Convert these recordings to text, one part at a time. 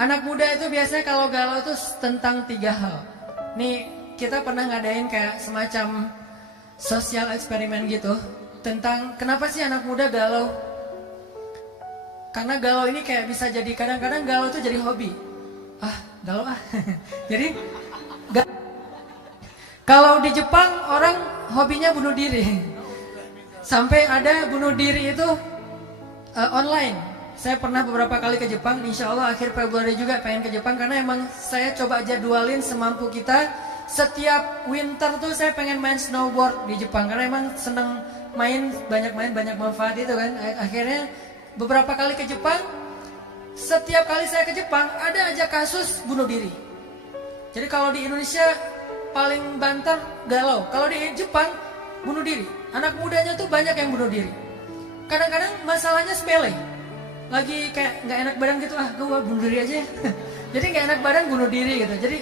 Anak muda itu biasanya kalau galau itu tentang 3 hal. Nih kita pernah ngadain kayak semacam sosial eksperimen gitu tentang kenapa sih anak muda galau. Karena galau ini kayak bisa jadi kadang-kadang galau itu jadi hobi. Galau Jadi kalau di Jepang orang hobinya bunuh diri. Sampai ada bunuh diri itu online. Saya pernah beberapa kali ke Jepang, insya Allah akhir Februari juga pengen ke Jepang. Karena emang saya coba jadwalin semampu kita. Setiap winter tuh saya pengen main snowboard di Jepang. Karena emang seneng banyak main, banyak manfaat itu kan. Akhirnya beberapa kali ke Jepang, setiap kali saya ke Jepang ada aja kasus bunuh diri. Jadi kalau di Indonesia paling banter galau, kalau di Jepang bunuh diri. Anak mudanya tuh banyak yang bunuh diri. Kadang-kadang masalahnya sepele, lagi kayak nggak enak badan gitu, gue bunuh diri aja ya. Jadi nggak enak badan bunuh diri gitu. Jadi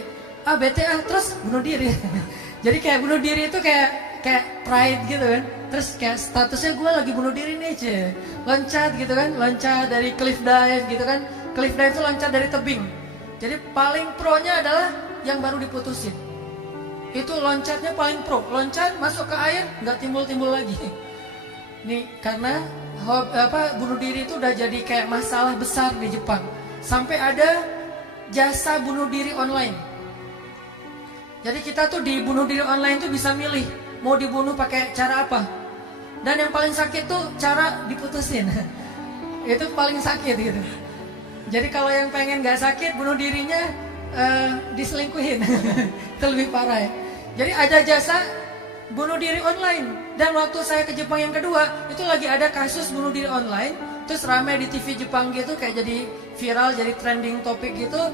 bete terus bunuh diri. Jadi kayak bunuh diri itu kayak pride gitu kan. Terus kayak statusnya gue lagi bunuh diri nih, loncat gitu kan, loncat dari cliff dive gitu kan. Cliff dive itu loncat dari tebing. Jadi paling pro-nya adalah yang baru diputusin. Itu loncatnya paling pro, loncat masuk ke air nggak timbul-timbul lagi. Nih karena bunuh diri itu udah jadi kayak masalah besar di Jepang. Sampai ada jasa bunuh diri online. Jadi kita tuh di bunuh diri online tuh bisa milih mau dibunuh pakai cara apa. Dan yang paling sakit tuh cara diputusin. Itu paling sakit gitu. Jadi kalau yang pengen gak sakit bunuh dirinya diselingkuhin. Itu lebih parah ya. Jadi ada jasa bunuh diri online. Dan waktu saya ke Jepang yang kedua, itu lagi ada kasus bunuh diri online. Terus ramai di TV Jepang gitu, kayak jadi viral, jadi trending topik gitu.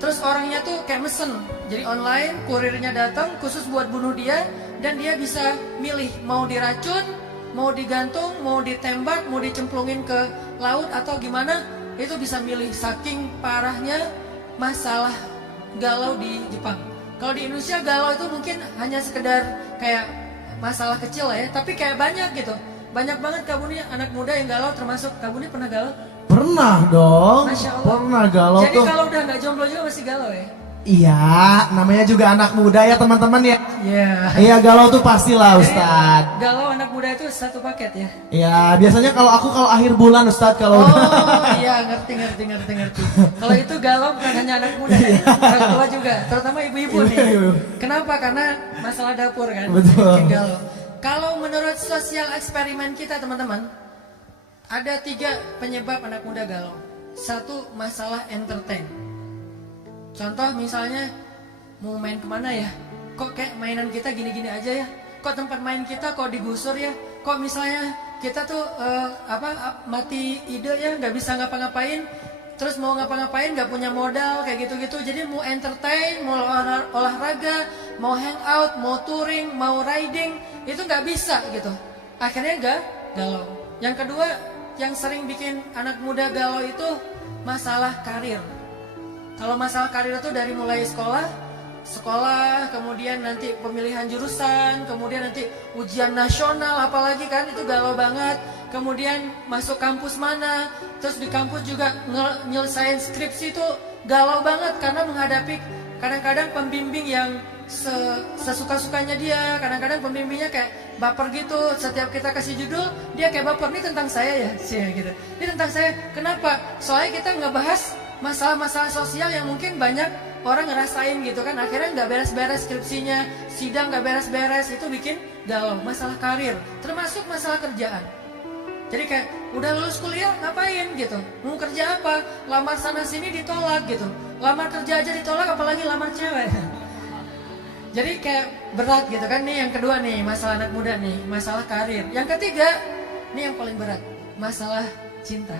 Terus orangnya tuh kayak mesen, jadi online, kurirnya datang khusus buat bunuh dia. Dan dia bisa milih mau diracun, mau digantung, mau ditembak, mau dicemplungin ke laut atau gimana. Itu bisa milih, saking parahnya masalah galau di Jepang. Kalau di Indonesia galau itu mungkin hanya sekedar kayak masalah kecil lah ya, tapi kayak banyak gitu. Banyak banget Kabuni anak muda yang galau, termasuk Kabuni pernah galau? Pernah dong. Masya Allah. Pernah galau. Jadi tuh. kalau udah nggak jomblo juga masih galau ya? Iya, namanya juga anak muda ya teman-teman ya. Iya. Iya galau tuh pastilah Ustadz. Galau anak muda itu satu paket ya? Iya, biasanya kalau akhir bulan Ustadz kalau Iya, ngerti. Kalau itu galau bukan hanya anak muda, orang tua juga, terutama ibu-ibu nih. Kenapa? Karena masalah dapur kan. Betul. Bikin galau. Kalau menurut sosial eksperimen kita teman-teman, ada 3 penyebab anak muda galau. 1, masalah entertain. Contoh misalnya mau main kemana ya? Kok kayak mainan kita gini-gini aja ya? Kok tempat main kita kok digusur ya? Kok misalnya kita tuh mati ide ya, nggak bisa ngapa-ngapain. Terus mau ngapa-ngapain nggak punya modal kayak gitu-gitu. Jadi mau entertain, mau olahraga, mau hangout, mau touring, mau riding, itu nggak bisa gitu. Akhirnya galau. Yang kedua yang sering bikin anak muda galau itu masalah karir. Kalau masalah karir itu dari mulai sekolah, kemudian nanti pemilihan jurusan, kemudian nanti ujian nasional, apalagi kan itu galau banget. Kemudian masuk kampus mana, terus di kampus juga nyelesain skripsi itu galau banget karena menghadapi kadang-kadang pembimbing yang sesuka-sukanya dia. Kadang-kadang pembimbingnya kayak baper gitu. Setiap kita kasih judul, dia kayak baper, ini tentang saya ya, sih gitu. Ini tentang saya. Kenapa? Soalnya kita ngebahas masalah-masalah sosial yang mungkin banyak orang ngerasain gitu kan. Akhirnya nggak beres-beres skripsinya, sidang nggak beres-beres, itu bikin galau. Masalah karir, termasuk masalah kerjaan. Jadi kayak udah lulus kuliah ngapain gitu, mau kerja apa, lamar sana sini ditolak gitu, lamar kerja aja ditolak apalagi lamar cewek. Jadi kayak berat gitu kan. Nih yang kedua nih masalah anak muda nih, masalah karir. Yang ketiga nih yang paling berat, masalah cinta.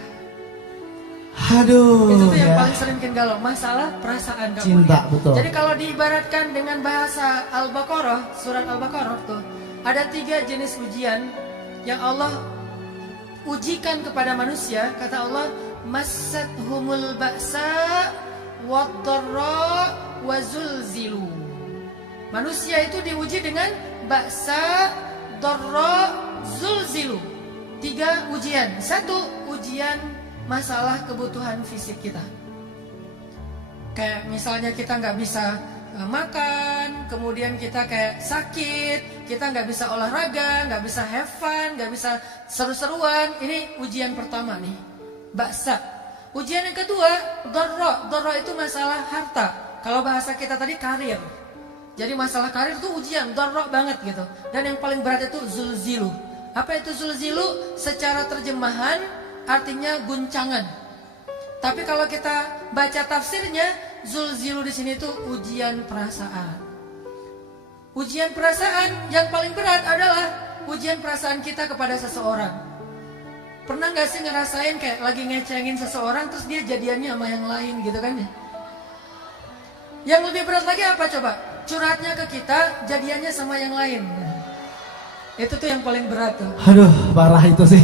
Aduh. Itu tuh yang ya. paling sering bikin galau, masalah perasaan kamu. Cinta, betul. Jadi kalau diibaratkan dengan bahasa Al-Baqarah, surat Al-Baqarah tuh ada 3 jenis ujian yang Allah ujikan kepada manusia. Kata Allah, massathumul ba'sa wadh-dharra wazulzilu. Manusia itu diuji dengan ba'sa, dharra, zulzilu. 3 ujian. 1, ujian masalah kebutuhan fisik kita. Kayak misalnya kita nggak bisa makan, kemudian kita kayak sakit, kita nggak bisa olahraga, nggak bisa have fun, nggak bisa seru-seruan. Ini ujian pertama nih, baksa. Ujian yang kedua, dorro itu masalah harta. Kalau bahasa kita tadi karir. Jadi masalah karir itu ujian, dorro banget gitu. Dan yang paling berat itu zulzilu. Apa itu zulzilu? Secara terjemahan artinya guncangan. Tapi kalau kita baca tafsirnya, zulzilu di sini tuh ujian perasaan. Ujian perasaan yang paling berat adalah ujian perasaan kita kepada seseorang. Pernah gak sih ngerasain kayak lagi ngecengin seseorang terus dia jadiannya sama yang lain gitu kan ya? Yang lebih berat lagi apa coba? Curhatnya ke kita, jadiannya sama yang lain. Itu tuh yang paling berat tuh. Aduh, parah itu sih.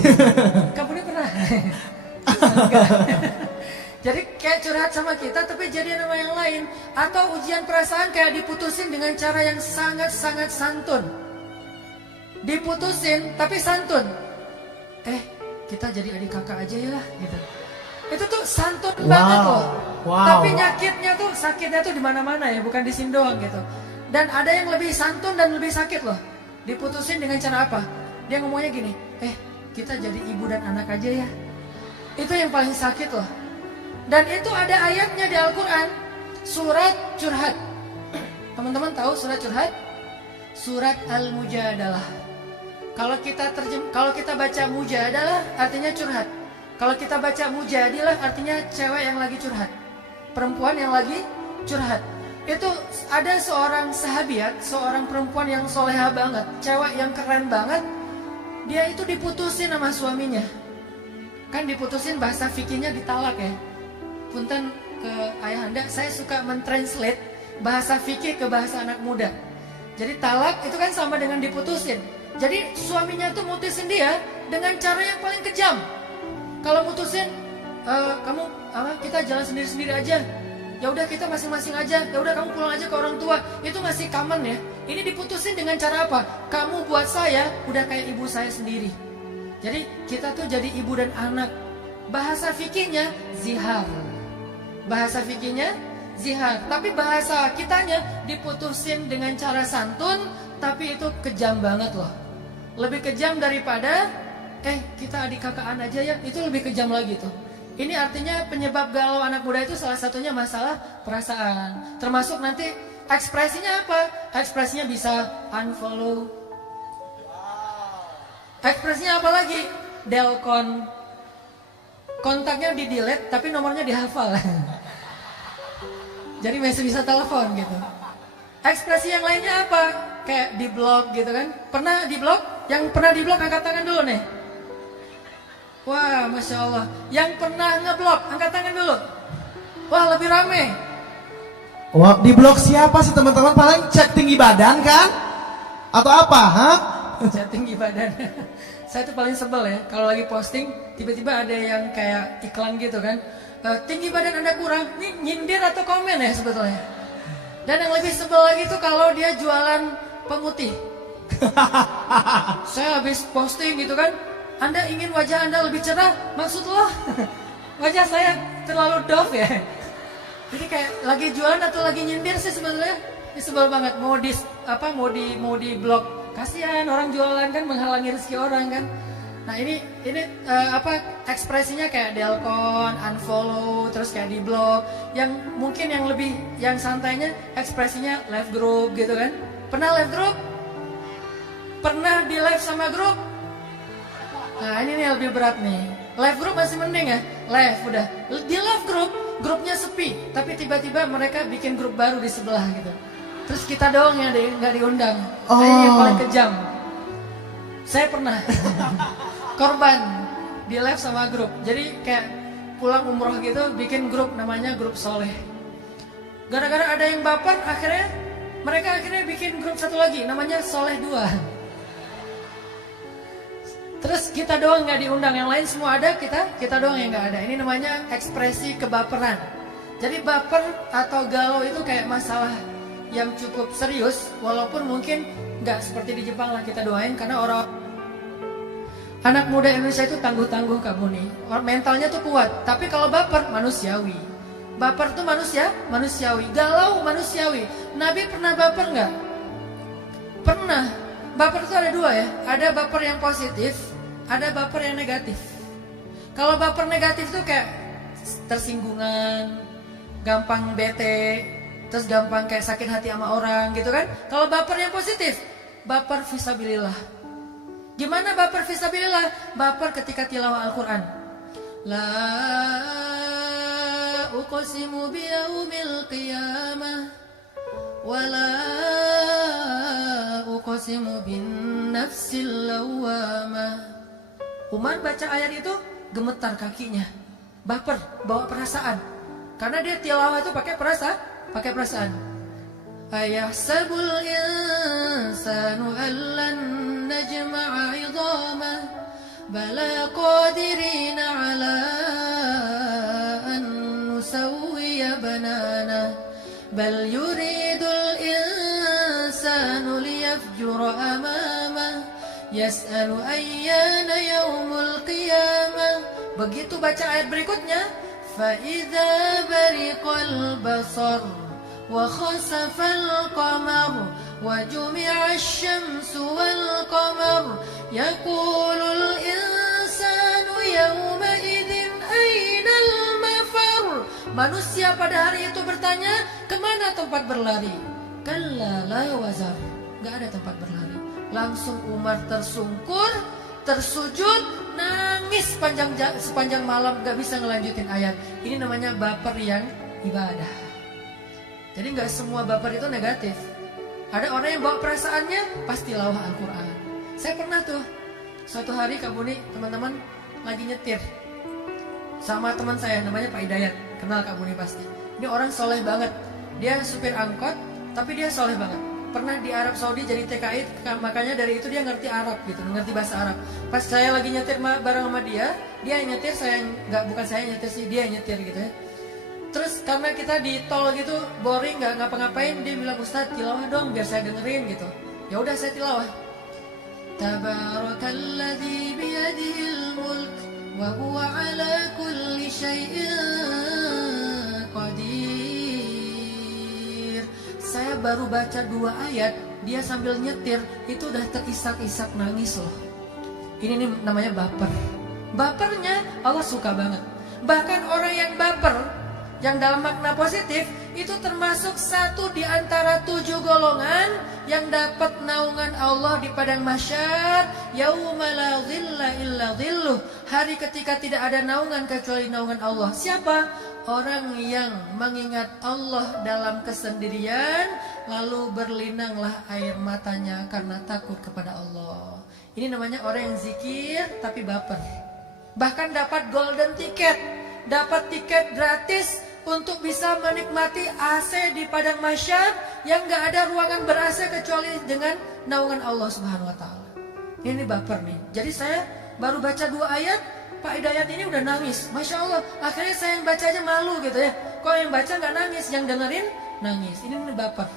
Kamu ini pernah? Enggak. Jadi kayak curhat sama kita tapi jadian sama yang lain. Atau ujian perasaan kayak diputusin dengan cara yang sangat-sangat santun. Diputusin tapi santun. Kita jadi adik kakak aja ya lah gitu. Itu tuh santun banget loh. Tapi nyakitnya tuh, sakitnya tuh di mana-mana ya, bukan di sini doang gitu. Dan ada yang lebih santun dan lebih sakit loh. Diputusin dengan cara apa? Dia ngomongnya gini, kita jadi ibu dan anak aja ya. Itu yang paling sakit loh. Dan itu ada ayatnya di Al-Quran, surat curhat. Teman-teman tahu surat curhat? Surat Al-Mujadalah. Kalau kita baca mujadalah artinya curhat. Kalau kita baca mujadilah artinya cewek yang lagi curhat, perempuan yang lagi curhat. Itu ada seorang sahabiat, seorang perempuan yang soleha banget, cewek yang keren banget. Dia itu diputusin sama suaminya. Kan diputusin bahasa fikihnya ditalak ya. Punten ke ayahanda, saya suka mentranslate bahasa fikih ke bahasa anak muda. Jadi talak itu kan sama dengan diputusin. Jadi suaminya tuh mutusin dia dengan cara yang paling kejam. Kalau mutusin, kita jalan sendiri-sendiri aja. Ya udah kita masing-masing aja. Ya udah kamu pulang aja ke orang tua. Itu masih common ya. Ini diputusin dengan cara apa? Kamu buat saya udah kayak ibu saya sendiri. Jadi kita tuh jadi ibu dan anak. Bahasa fikihnya zihar. Bahasa fikihnya zihar. Tapi bahasa kitanya diputusin dengan cara santun. Tapi itu kejam banget loh. Lebih kejam daripada kita adik kakaan aja ya. Itu lebih kejam lagi tuh. Ini artinya penyebab galau anak muda itu salah satunya masalah perasaan. Termasuk nanti ekspresinya apa? Ekspresinya bisa unfollow. Ekspresinya apa lagi? Delcon. Kontaknya di delete tapi nomornya dihafal. Jadi masih bisa telepon gitu. Ekspresi yang lainnya apa? Kayak di blog gitu kan. Pernah di blog? Yang pernah di blog angkat tangan dulu nih. Wah, Masya Allah. Yang pernah ngeblok, angkat tangan dulu. Wah, lebih rame. Wah, di blog siapa sih teman-teman? Paling cek tinggi badan kan? Atau apa, Cek tinggi badan. Saya tuh paling sebel ya, kalau lagi posting, tiba-tiba ada yang kayak iklan gitu kan. Tinggi badan Anda kurang, ini nyindir atau komen ya sebetulnya. Dan yang lebih sebel lagi tuh kalau dia jualan pemutih. Saya habis posting gitu kan. Anda ingin wajah Anda lebih cerah, maksud lo wajah saya terlalu doff ya. Jadi kayak lagi jualan atau lagi nyindir sih sebetulnya. Ini sebel banget, mau di blok. Kasihan orang jualan kan menghalangi rezeki orang kan. Nah ini ekspresinya kayak delcon, unfollow, terus kayak di blog. Yang mungkin yang santainya ekspresinya live group gitu kan. Pernah live group? Pernah di live sama grup? Nah ini nih lebih berat nih. Live group masih mending ya. Live udah. Di live group, grupnya sepi. Tapi tiba-tiba mereka bikin grup baru di sebelah gitu. Terus kita doang yang nggak diundang. Nah, ini yang paling kejam. Saya pernah korban di live sama grup. Jadi kayak pulang umroh gitu, bikin grup namanya grup soleh. Gara-gara ada yang baper, mereka akhirnya bikin grup satu lagi namanya soleh 2. Terus kita doang nggak diundang, yang lain semua ada, kita doang yang nggak ada. Ini namanya ekspresi kebaperan. Jadi baper atau galau itu kayak masalah yang cukup serius, walaupun mungkin nggak seperti di Jepang lah, kita doain karena anak muda Indonesia itu tangguh-tangguh kamu nih, mentalnya tuh kuat. Tapi kalau baper manusiawi. Baper tuh manusiawi. Galau manusiawi. Nabi pernah baper nggak? Pernah. Baper tuh ada dua ya. Ada baper yang positif, ada baper yang negatif. Kalau baper negatif tuh kayak tersinggungan, gampang bete, terus gampang kayak sakit hati sama orang gitu kan. Kalau baper yang positif, baper fisabilillah. Gimana baper fisabilillah? Baper ketika tilawah Al-Quran. La uqsimu biyaumil qiyamah wala uqsimu bin nafsil lawamah. Umar baca ayat itu gemetar kakinya, baper, bawa perasaan. Karena dia tilawah itu pakai perasaan. Ayahsabul insanu allan najma'a 'idhamah bala qadirina 'ala an nusawwiya banana bal yuridul insanu liyafjura amamah yas'alu ayyana yaumul qiyamah. Begitu baca ayat berikutnya, fa idza bariqal basar wa khasafal qamar wa jumi'ash syamsu wal qamar yaqulul insanu yawma idzin ainal mafar. Manusia pada hari itu bertanya, kemana tempat berlari? Kalla la wazar, gak ada tempat berlari. Langsung Umar tersungkur, tersujud, nangis sepanjang malam, gak bisa ngelanjutin ayat. Ini namanya baper yang ibadah. Jadi gak semua baper itu negatif. Ada orang yang bawa perasaannya pasti tilawah Al-Quran. Saya pernah tuh, suatu hari Kak Buni, teman-teman lagi nyetir sama teman saya namanya Pak Hidayat. Kenal Kak Buni pasti. Ini orang soleh banget. Dia supir angkot, tapi dia soleh banget. Pernah di Arab Saudi jadi TKI, makanya dari itu dia ngerti Arab gitu, ngerti bahasa Arab. Pas saya lagi nyetir bareng sama dia yang nyetir, bukan saya yang nyetir sih, dia yang nyetir gitu ya. Terus karena kita di tol gitu boring, nggak ngapa-ngapain, dia bilang, Ustadz tilawah dong biar saya dengerin gitu. Ya udah saya tilawah. Tabarakalladzi biyadihil mulk wa huwa ala kulli syai'in qadir. Saya baru baca 2 ayat, dia sambil nyetir itu udah terisak-isak nangis loh. Ini nih namanya baper. Bapernya Allah suka banget. Bahkan orang yang baper yang dalam makna positif itu termasuk 1 di antara 7 golongan yang dapat naungan Allah di padang mahsyar. Yauma la dhilla illa dhilluh, hari ketika tidak ada naungan kecuali naungan Allah. Siapa? Orang yang mengingat Allah dalam kesendirian, lalu berlinanglah air matanya karena takut kepada Allah. Ini namanya orang yang zikir tapi baper. Bahkan dapat golden ticket, dapat tiket gratis untuk bisa menikmati AC di padang mahsyar yang gak ada ruangan ber-AC kecuali dengan naungan Allah Subhanahu wa taala. Ini baper nih. Jadi saya baru baca 2 ayat, Pak Hidayat ini udah nangis. Masya Allah, akhirnya saya yang baca aja malu gitu ya. Kok yang baca gak nangis, yang dengerin nangis. Ini baper.